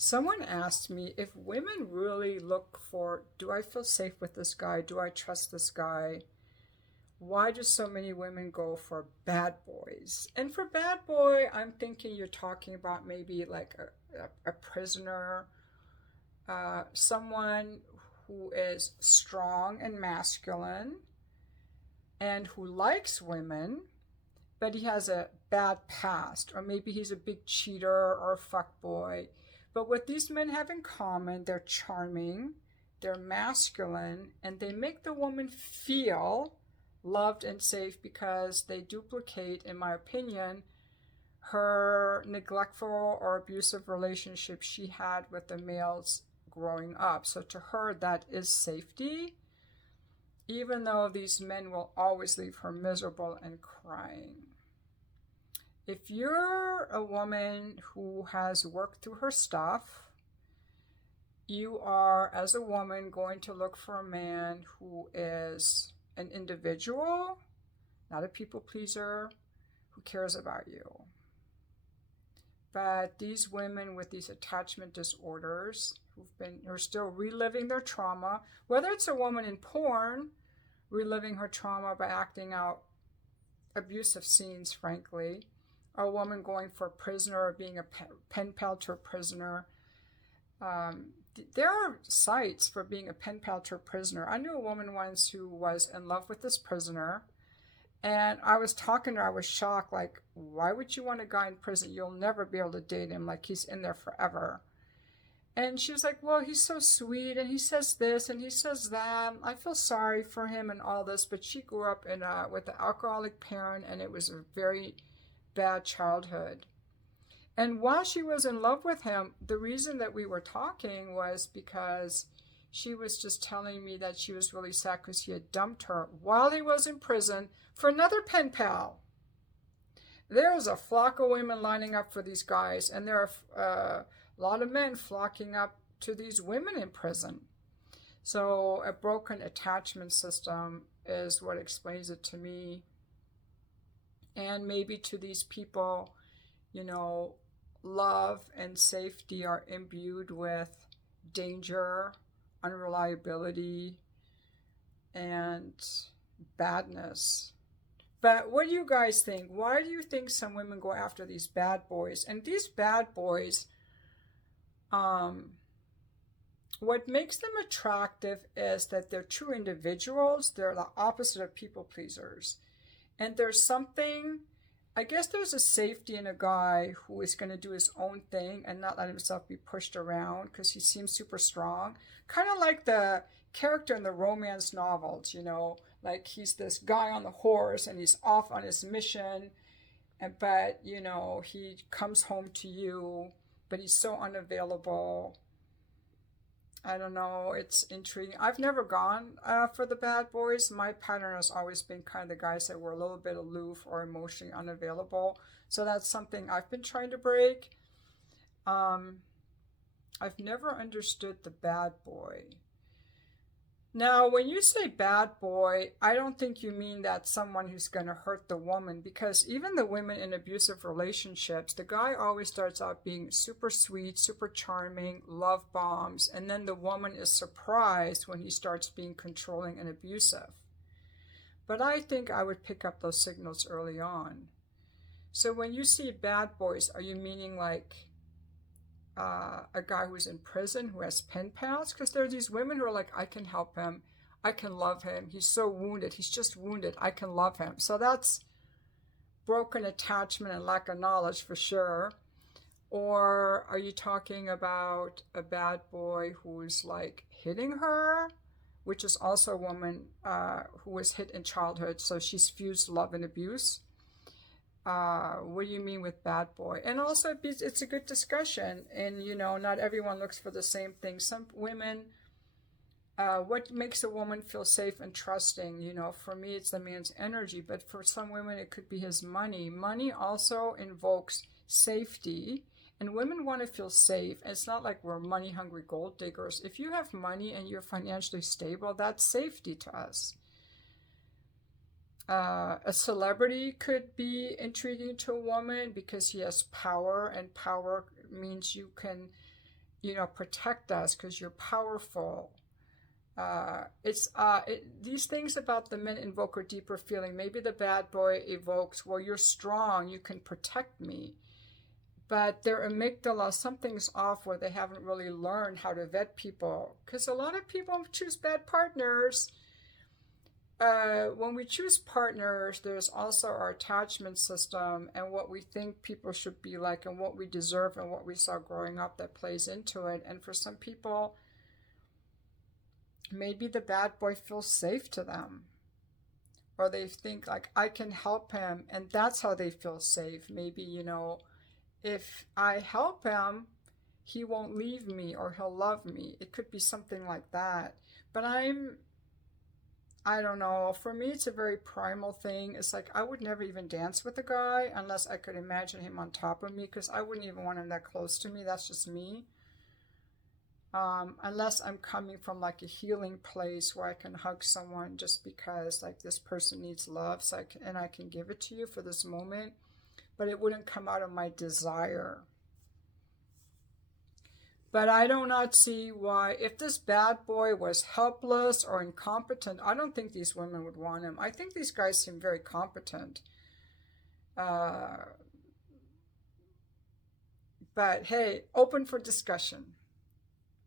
Someone asked me if women really look for, do I feel safe with this guy? Do I trust this guy? Why do so many women go for bad boys? And for bad boy, I'm thinking you're talking about maybe like a prisoner, someone who is strong and masculine and who likes women, but he has a bad past, or maybe he's a big cheater or a fuckboy. But what these men have in common, they're charming, they're masculine, and they make the woman feel loved and safe because they duplicate, in my opinion, her neglectful or abusive relationship she had with the males growing up. So to her, that is safety, even though these men will always leave her miserable and crying. If you're a woman who has worked through her stuff, you are, as a woman, going to look for a man who is an individual, not a people pleaser, who cares about you. But these women with these attachment disorders who are still reliving their trauma, whether it's a woman in porn reliving her trauma by acting out abusive scenes, frankly, or a woman going for a prisoner or being a pen pal to a prisoner. There are sites for being a pen pal to a prisoner. I knew a woman once who was in love with this prisoner, and I was talking to her. I was shocked, like, why would you want a guy in prison? You'll never be able to date him, like he's in there forever. And she was like, well, he's so sweet, and he says this, and he says that. I feel sorry for him and all this, but she grew up with an alcoholic parent, and it was a very bad childhood. And while she was in love with him, the reason that we were talking was because she was just telling me that she was really sad because he had dumped her while he was in prison for another pen pal. There was a flock of women lining up for these guys, and there are a lot of men flocking up to these women in prison. So a broken attachment system is what explains it to me. And maybe to these people, love and safety are imbued with danger, unreliability, and badness. But what do you guys think? Why do you think some women go after these bad boys? And these bad boys, what makes them attractive is that they're true individuals. They're the opposite of people pleasers. And there's something, I guess there's a safety in a guy who is going to do his own thing and not let himself be pushed around because he seems super strong. Kind of like the character in the romance novels, like he's this guy on the horse and he's off on his mission, but, he comes home to you, but he's so unavailable. I don't know, it's intriguing. I've never gone for the bad boys. My pattern has always been kind of the guys that were a little bit aloof or emotionally unavailable. So that's something I've been trying to break. I've never understood the bad boy. Now, when you say bad boy, I don't think you mean that someone who's going to hurt the woman, because even the women in abusive relationships, the guy always starts out being super sweet, super charming, love bombs, and then the woman is surprised when he starts being controlling and abusive. But I think I would pick up those signals early on. So when you see bad boys, are you meaning like a guy who's in prison who has pen pals? Because there are these women who are like, I can help him, I can love him, he's so wounded, he's just wounded, I can love him. So that's broken attachment and lack of knowledge for sure. Or are you talking about a bad boy who's like hitting her, which is also a woman who was hit in childhood, so she's fused love and abuse? What do you mean with bad boy? And also, it's a good discussion. And, not everyone looks for the same thing. Some women, what makes a woman feel safe and trusting? For me, it's the man's energy. But for some women, it could be his money. Money also invokes safety. And women want to feel safe. It's not like we're money-hungry gold diggers. If you have money and you're financially stable, that's safety to us. A celebrity could be intriguing to a woman because he has power, and power means you can protect us because you're powerful. These things about the men invoke a deeper feeling. Maybe the bad boy evokes, well, you're strong, you can protect me. But their amygdala, something's off where they haven't really learned how to vet people. Because a lot of people choose bad partners. When we choose partners, there's also our attachment system and what we think people should be like and what we deserve and what we saw growing up that plays into it. And for some people, maybe the bad boy feels safe to them, or they think like, I can help him, and that's how they feel safe. Maybe, if I help him, he won't leave me or he'll love me. It could be something like that. But I don't know. For me, it's a very primal thing. It's like I would never even dance with a guy unless I could imagine him on top of me, because I wouldn't even want him that close to me. That's just me. Unless I'm coming from like a healing place where I can hug someone just because like this person needs love, so I can give it to you for this moment, but it wouldn't come out of my desire. But I do not see why, if this bad boy was helpless or incompetent, I don't think these women would want him. I think these guys seem very competent. But hey, open for discussion.